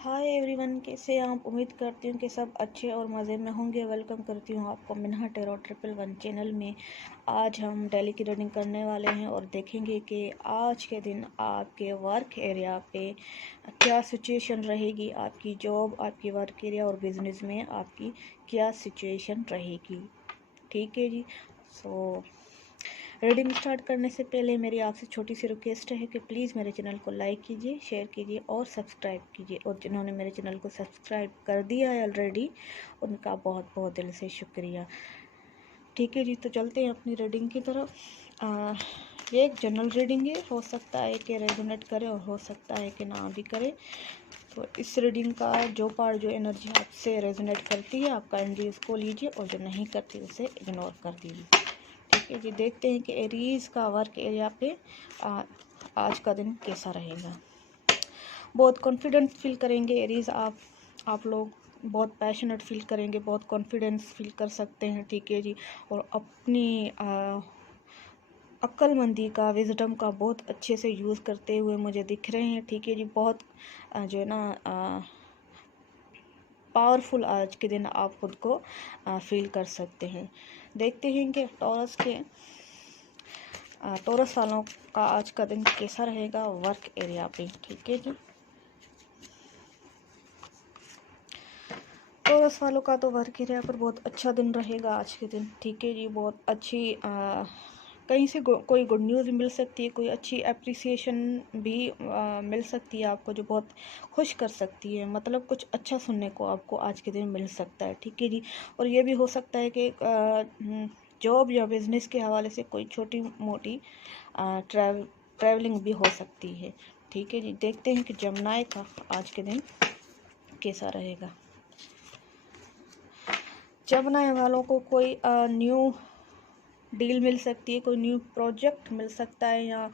Hi everyone, कैसे हैं आप। उम्मीद करती हूँ कि सब अच्छे और मज़े में होंगे। वेलकम करती हूँ आपको मिन्हा टेरो 111 चैनल में। आज हम डेली की रीडिंग करने वाले हैं और देखेंगे कि आज के दिन आपके वर्क एरिया पे क्या सिचुएशन रहेगी। आपकी जॉब, आपकी वर्क एरिया और बिजनेस में आपकी क्या सिचुएशन रहेगी। ठीक है जी। रीडिंग स्टार्ट करने से पहले मेरी आपसे छोटी सी रिक्वेस्ट है कि प्लीज़ मेरे चैनल को लाइक कीजिए, शेयर कीजिए और सब्सक्राइब कीजिए। और जिन्होंने मेरे चैनल को सब्सक्राइब कर दिया है ऑलरेडी, उनका बहुत बहुत दिल से शुक्रिया। ठीक है जी, तो चलते हैं अपनी रीडिंग की तरफ। ये एक जनरल रीडिंग है, हो सकता है कि रेजोनेट करे और हो सकता है कि ना भी करे। तो इस रीडिंग का जो पार्ट, जो एनर्जी आपसे रेजोनेट करती है, आपका एनर्जी उसको लीजिए और जो नहीं करती उसे इग्नोर कर दीजिए। ठीक है जी, देखते हैं कि एरीज का वर्क एरिया पे आज का दिन कैसा रहेगा। बहुत कॉन्फिडेंट फील करेंगे एरीज आप लोग, बहुत पैशनेट फील करेंगे, बहुत कॉन्फिडेंस फील कर सकते हैं। ठीक है जी, और अपनी अक्लमंदी का, विजडम का बहुत अच्छे से यूज़ करते हुए मुझे दिख रहे हैं। ठीक है जी, बहुत जो है ना पावरफुल आज के दिन आप खुद को फील कर सकते हैं। देखते हैं कि टॉरस वालों का आज का दिन कैसा रहेगा वर्क एरिया पे। ठीक है जी, टॉरस वालों का तो वर्क एरिया पर बहुत अच्छा दिन रहेगा आज के दिन। ठीक है जी, बहुत अच्छी कहीं से कोई गुड न्यूज़ मिल सकती है, कोई अच्छी अप्रिसिएशन भी मिल सकती है आपको, जो बहुत खुश कर सकती है। मतलब कुछ अच्छा सुनने को आपको आज के दिन मिल सकता है। ठीक है जी, और ये भी हो सकता है कि जॉब या बिजनेस के हवाले से कोई छोटी मोटी ट्रैवलिंग भी हो सकती है। ठीक है जी, देखते हैं कि जमुनाई का आज के दिन कैसा रहेगा। जमुनाई वालों को कोई न्यू डील मिल सकती है, कोई न्यू प्रोजेक्ट मिल सकता है, या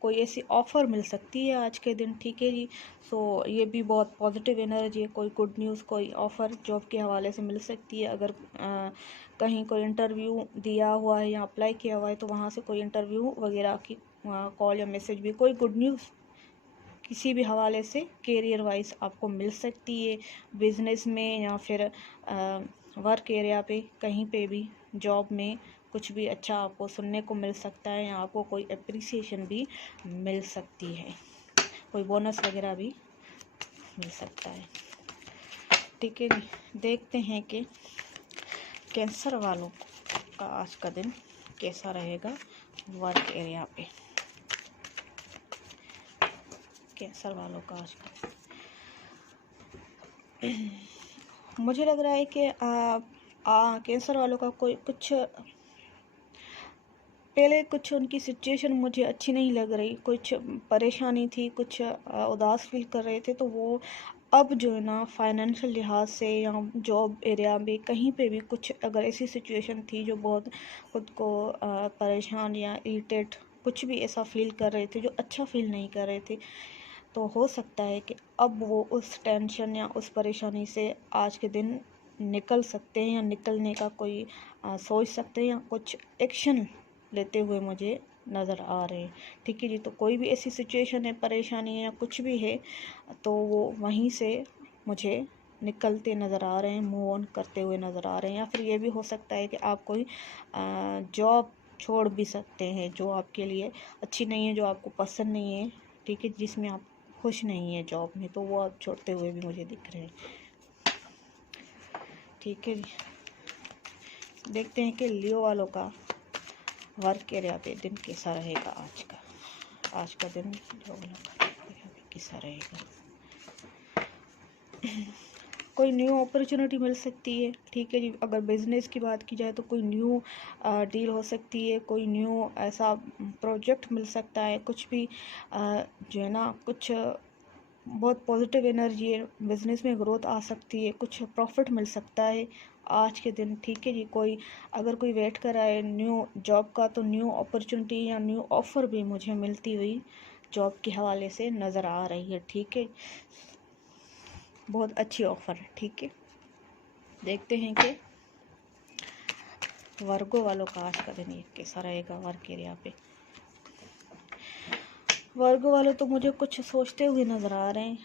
कोई ऐसी ऑफ़र मिल सकती है आज के दिन। ठीक है जी, सो ये भी बहुत पॉजिटिव एनर्जी है। कोई गुड न्यूज़, कोई ऑफ़र जॉब के हवाले से मिल सकती है। अगर कहीं कोई इंटरव्यू दिया हुआ है या अप्लाई किया हुआ है, तो वहाँ से कोई इंटरव्यू वगैरह की कॉल या मैसेज भी, कोई गुड न्यूज़ किसी भी हवाले से कैरियर वाइज आपको मिल सकती है। बिजनेस में या फिर वर्क एरिया पे, कहीं पे भी, जॉब में कुछ भी अच्छा आपको सुनने को मिल सकता है, या आपको कोई अप्रिसिएशन भी मिल सकती है, कोई बोनस वगैरह भी मिल सकता है। ठीक है जी, देखते हैं कि कैंसर वालों का आज का दिन कैसा रहेगा वर्क एरिया पे। कैंसर वालों का आज का मुझे लग रहा है कि कैंसर वालों का कोई कुछ पहले कुछ उनकी सिचुएशन मुझे अच्छी नहीं लग रही, कुछ परेशानी थी, कुछ उदास फील कर रहे थे। तो वो अब जो है ना, फाइनेंशियल लिहाज से या जॉब एरिया में कहीं पे भी कुछ अगर ऐसी सिचुएशन थी जो बहुत खुद को परेशान या इरिटेट, कुछ भी ऐसा फील कर रहे थे, जो अच्छा फील नहीं कर रहे थे, तो हो सकता है कि अब वो उस टेंशन या उस परेशानी से आज के दिन निकल सकते हैं, या निकलने का कोई सोच सकते हैं, या कुछ एक्शन लेते हुए मुझे नज़र आ रहे हैं। ठीक है जी, तो कोई भी ऐसी सिचुएशन है, परेशानी है या कुछ भी है, तो वो वहीं से मुझे निकलते नज़र आ रहे हैं, मूव ऑन करते हुए नज़र आ रहे हैं। या फिर ये भी हो सकता है कि आप कोई जॉब छोड़ भी सकते हैं जो आपके लिए अच्छी नहीं है, जो आपको पसंद नहीं है। ठीक है, जिसमें आप खुश नहीं है जॉब में, तो वो आप छोड़ते हुए भी मुझे दिख रहे हैं। ठीक है जी, देखते हैं कि लियो वालों का वर्क एरिया पे दिन कैसा रहेगा आज का दिन लियो वालों का कैसा रहेगा। कोई न्यू अपॉर्चुनिटी मिल सकती है। ठीक है जी, अगर बिज़नेस की बात की जाए तो कोई न्यू डील हो सकती है, कोई न्यू ऐसा प्रोजेक्ट मिल सकता है, कुछ भी जो है ना, कुछ बहुत पॉजिटिव एनर्जी है। बिज़नेस में ग्रोथ आ सकती है, कुछ प्रॉफिट मिल सकता है आज के दिन। ठीक है जी, अगर कोई वेट कर रहा है न्यू जॉब का, तो न्यू अपॉर्चुनिटी या न्यू ऑफ़र भी मुझे मिलती हुई जॉब के हवाले से नज़र आ रही है। ठीक है, बहुत अच्छी ऑफ़र है। ठीक है, देखते हैं कि वर्गो वालों का आज का दिन ये कैसा रहेगा वर्क एरिया पे। वर्गो वाले तो मुझे कुछ सोचते हुए नज़र आ रहे हैं,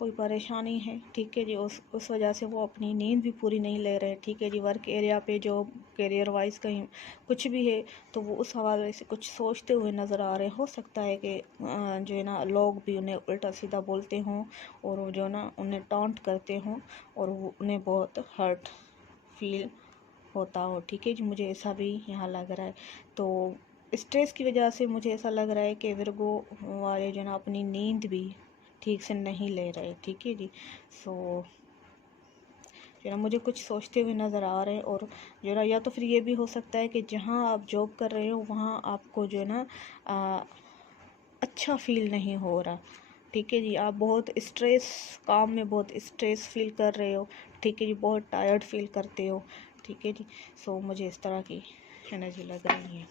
कोई परेशानी है, ठीक है जी। उस वजह से वो अपनी नींद भी पूरी नहीं ले रहे, ठीक है जी। वर्क एरिया पे जो करियर वाइज कहीं कुछ भी है तो वो उस हवाले से कुछ सोचते हुए नज़र आ रहे हैं। हो सकता है कि जो है ना लोग भी उन्हें उल्टा सीधा बोलते हों और वो जो ना उन्हें टॉन्ट करते हों और वो उन्हें बहुत हर्ट फील होता हो, ठीक है जी। मुझे ऐसा भी यहाँ लग रहा है। तो स्ट्रेस की वजह से मुझे ऐसा लग रहा है कि विर्गो वाले जो ना अपनी नींद भी ठीक से नहीं ले रहे, ठीक है जी। सो जो ना मुझे कुछ सोचते हुए नज़र आ रहे हैं और जो ना या तो फिर ये भी हो सकता है कि जहाँ आप जॉब कर रहे हो वहाँ आपको जो है ना अच्छा फील नहीं हो रहा, ठीक है जी। आप बहुत स्ट्रेस, काम में बहुत स्ट्रेस फील कर रहे हो, ठीक है जी। बहुत टायर्ड फील करते हो, ठीक है जी। सो मुझे इस तरह की एनर्जी लग रही है।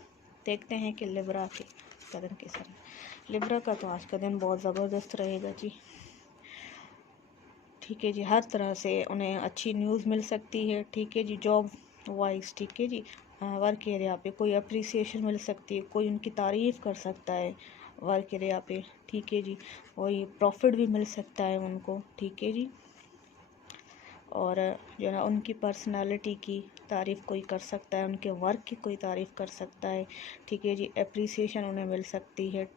देखते हैं कि लिब्रा के कदम कैसा रहे। लिब्रा का तो आज का दिन बहुत ज़बरदस्त रहेगा जी, ठीक है जी। हर तरह से उन्हें अच्छी न्यूज़ मिल सकती है, ठीक है जी। जॉब वाइज, ठीक है जी। वर्क एरिया पे कोई अप्रिसिएशन मिल सकती है, कोई उनकी तारीफ़ कर सकता है वर्क एरिया पे, ठीक है जी। वही प्रॉफिट भी मिल सकता है उनको, ठीक है जी। और जो ना उनकी पर्सनालिटी की तारीफ़ कोई कर सकता है, उनके वर्क की कोई तारीफ़ कर सकता है, ठीक है जी। एप्रिसिएशन उन्हें मिल सकती है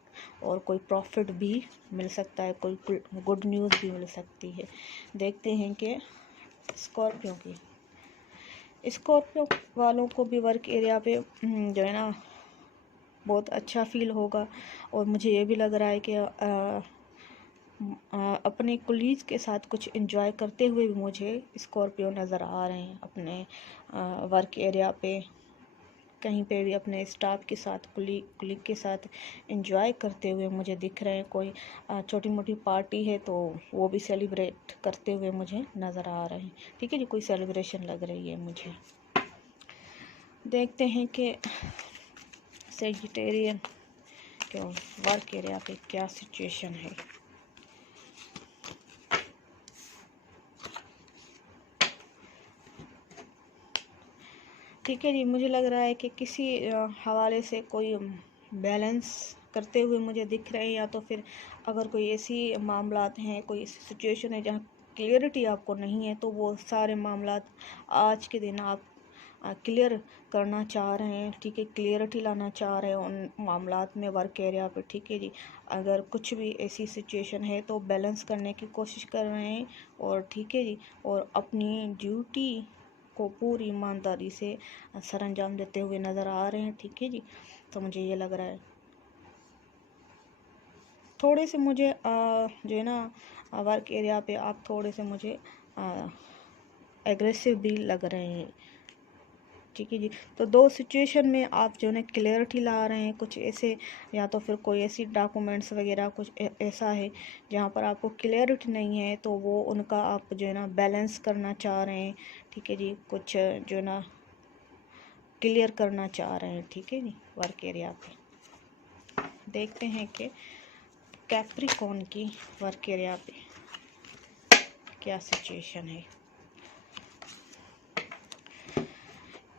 और कोई प्रॉफिट भी मिल सकता है, कोई गुड न्यूज़ भी मिल सकती है। देखते हैं कि स्कॉर्पियो वालों को भी वर्क एरिया पे जो है ना बहुत अच्छा फील होगा। और मुझे ये भी लग रहा है कि अपने कुलीग्स के साथ कुछ एंजॉय करते हुए भी मुझे स्कॉर्पियो नज़र आ रहे हैं अपने वर्क एरिया पे, कहीं पे भी अपने स्टाफ के साथ, कुलीग के साथ एंजॉय करते हुए मुझे दिख रहे हैं। कोई छोटी मोटी पार्टी है तो वो भी सेलिब्रेट करते हुए मुझे नज़र आ रहे हैं, ठीक है जी। कोई सेलिब्रेशन लग रही है मुझे। देखते हैं कि सेजिटेरियन के वर्क एरिया पे क्या सिचुएशन है। ठीक है जी। मुझे लग रहा है कि किसी हवाले से कोई बैलेंस करते हुए मुझे दिख रहे हैं, या तो फिर अगर कोई ऐसी मामलात हैं, कोई ऐसी सिचुएशन है जहाँ क्लियरिटी आपको नहीं है, तो वो सारे मामलात आज के दिन आप क्लियर करना चाह रहे हैं, ठीक है। क्लियरिटी लाना चाह रहे हैं उन मामलात में वर्क एरिया पे, ठीक है जी। अगर कुछ भी ऐसी सिचुएशन है तो बैलेंस करने की कोशिश कर रहे हैं और ठीक है जी। और अपनी ड्यूटी को पूरी ईमानदारी से सरअंजाम देते हुए नज़र आ रहे हैं, ठीक है जी। तो मुझे ये लग रहा है थोड़े से मुझे जो है ना वर्क एरिया पे आप थोड़े से मुझे एग्रेसिव भी लग रहे हैं, ठीक है जी। तो दो सिचुएशन में आप जो है ना क्लियरिटी ला रहे हैं कुछ ऐसे, या तो फिर कोई ऐसी डॉक्यूमेंट्स वगैरह कुछ ऐसा है जहाँ पर आपको क्लियरिटी नहीं है, तो वो उनका आप जो है ना बैलेंस करना चाह रहे हैं, ठीक है जी। कुछ जो है ना क्लियर करना चाह रहे हैं, ठीक है जी, वर्क एरिया पे। देखते हैं कि कैप्रिकॉर्न की वर्क एरिया पे क्या सिचुएशन है।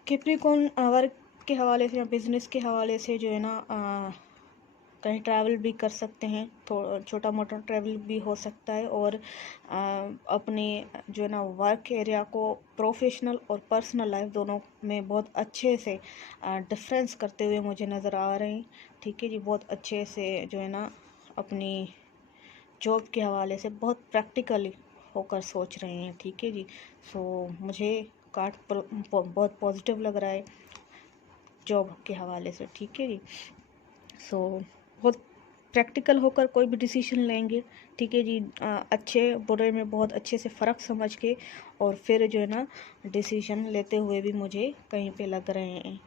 कैप्रिकॉर्न वर्क के हवाले से या बिजनेस के हवाले से जो है ना कहीं ट्रैवल भी कर सकते हैं, थोड़ा छोटा मोटा ट्रैवल भी हो सकता है। और अपने जो है ना वर्क एरिया को प्रोफेशनल और पर्सनल लाइफ दोनों में बहुत अच्छे से डिफरेंस करते हुए मुझे नज़र आ रहे हैं, ठीक है जी। बहुत अच्छे से जो है ना अपनी जॉब के हवाले से बहुत प्रैक्टिकली होकर सोच रहे हैं, ठीक है जी। सो मुझे कार्ड बहुत पॉजिटिव लग रहा है जॉब के हवाले से, ठीक है जी। सो बहुत प्रैक्टिकल होकर कोई भी डिसीजन लेंगे, ठीक है जी। अच्छे बुरे में बहुत अच्छे से फ़र्क समझ के और फिर जो है ना डिसीजन लेते हुए भी मुझे कहीं पे लग रहे हैं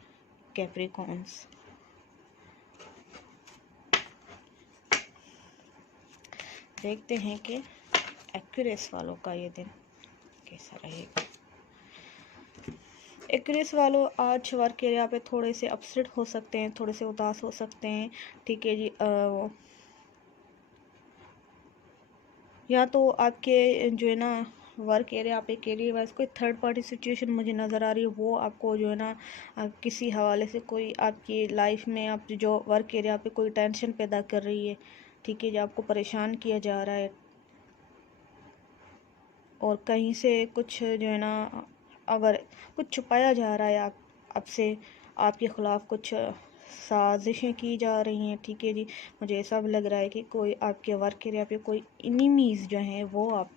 कैप्रिकॉर्न्स। देखते हैं कि एक्यूरेस वालों का ये दिन कैसा रहेगा। एक्यूरेस वालों आज वर्क एरिया पे थोड़े से अपसेट हो सकते हैं, थोड़े से उदास हो सकते हैं, ठीक है जी। या तो आपके जो है ना वर्क एरिया पे करियर वाइज कोई थर्ड पार्टी सिचुएशन मुझे नज़र आ रही है, वो आपको जो है ना किसी हवाले से कोई आपकी लाइफ में आप जो वर्क एरिया पे कोई टेंशन पैदा कर रही है, ठीक है जी। आपको परेशान किया जा रहा है, और कहीं से कुछ जो है ना, अगर कुछ छुपाया जा रहा है आपसे, आपके ख़िलाफ़ कुछ साजिशें की जा रही हैं, ठीक है जी। मुझे ऐसा भी लग रहा है कि कोई आपके वर्क एरिया पे कोई एनिमीज़ जो हैं वो आप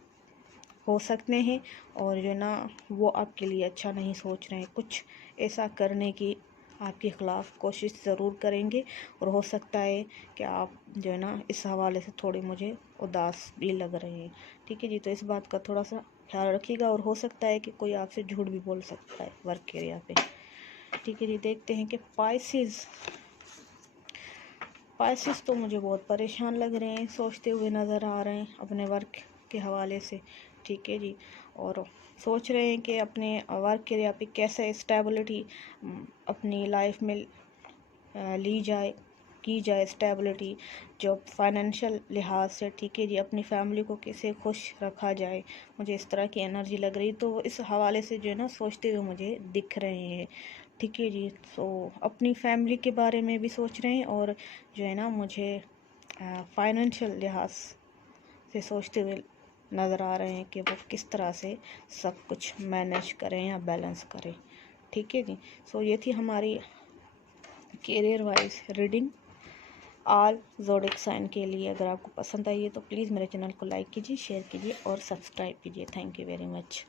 हो सकते हैं, और जो है ना वो आपके लिए अच्छा नहीं सोच रहे हैं, कुछ ऐसा करने की आपके ख़िलाफ़ कोशिश ज़रूर करेंगे। और हो सकता है कि आप जो है ना इस हवाले से थोड़े मुझे उदास भी लग रहे हैं, ठीक है जी। तो इस बात का थोड़ा सा ख्याल रखिएगा, और हो सकता है कि कोई आपसे झूठ भी बोल सकता है वर्क एरिया पे, ठीक है जी। देखते हैं कि पाइसेस तो मुझे बहुत परेशान लग रहे हैं, सोचते हुए नज़र आ रहे हैं अपने वर्क के हवाले से, ठीक है जी। और सोच रहे हैं कि अपने वर्क एरिया पे कैसे स्टेबिलिटी अपनी लाइफ में ली जाए, की जाए स्टेबिलिटी, जो फाइनेंशियल लिहाज से, ठीक है जी। अपनी फैमिली को कैसे खुश रखा जाए, मुझे इस तरह की एनर्जी लग रही, तो इस हवाले से जो है ना सोचते हुए मुझे दिख रहे हैं, ठीक है जी। तो अपनी फैमिली के बारे में भी सोच रहे हैं, और जो है ना मुझे फाइनेंशियल लिहाज से सोचते हुए नज़र आ रहे हैं कि वो किस तरह से सब कुछ मैनेज करें या बैलेंस करें, ठीक है जी। सो ये थी हमारी career wise reading all zodiac sign के लिए। अगर आपको पसंद आई है तो प्लीज़ मेरे चैनल को लाइक कीजिए, शेयर कीजिए और सब्सक्राइब कीजिए। Thank you very much.